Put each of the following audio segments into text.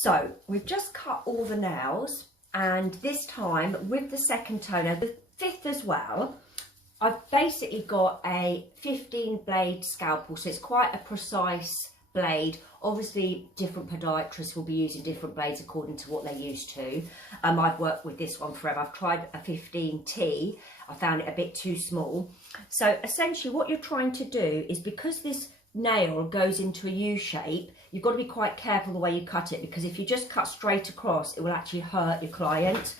So we've just cut all the nails, and this time with the second toner, the fifth as well, I've basically got a 15 blade scalpel, so it's quite a precise blade. Obviously different podiatrists will be using different blades according to what they're used to. I've worked with this one forever. I've tried a 15T, I found it a bit too small. So essentially what you're trying to do is, because this nail goes into a U shape, you've got to be quite careful the way you cut it, because if you just cut straight across, it will actually hurt your client.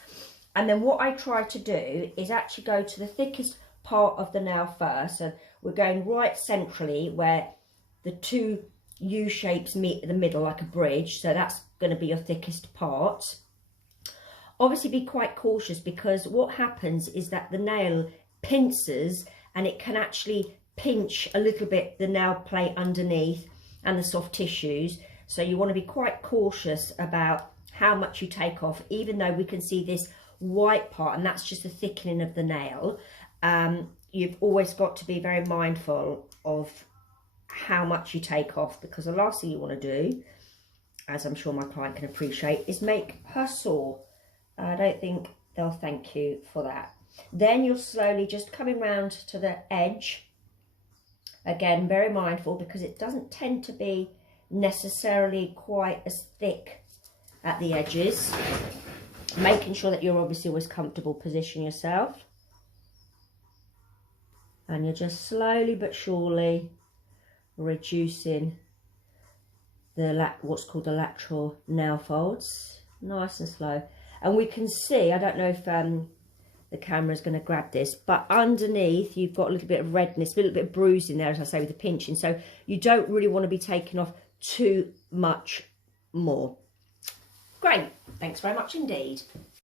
And then what I try to do is actually go to the thickest part of the nail first. So we're going right centrally where the two U shapes meet in the middle like a bridge, so that's going to be your thickest part. Obviously be quite cautious, because what happens is that the nail pinces and it can actually pinch a little bit the nail plate underneath and the soft tissues, so you want to be quite cautious about how much you take off. Even though we can see this white part, and that's just the thickening of the nail, you've always got to be very mindful of how much you take off, because the last thing you want to do, as I'm sure my client can appreciate, is make her sore. I don't think they'll thank you for that. Then you're slowly just coming round to the edge. Again, very mindful, because it doesn't tend to be necessarily quite as thick at the edges. Making sure that you're obviously always comfortable positioning yourself. And you're just slowly but surely reducing the what's called the lateral nail folds, nice and slow. And we can see, I don't know if the camera is going to grab this, but underneath you've got a little bit of redness, a little bit of bruising there, as I say, with the pinching. So you don't really want to be taking off too much more. Great, thanks very much indeed.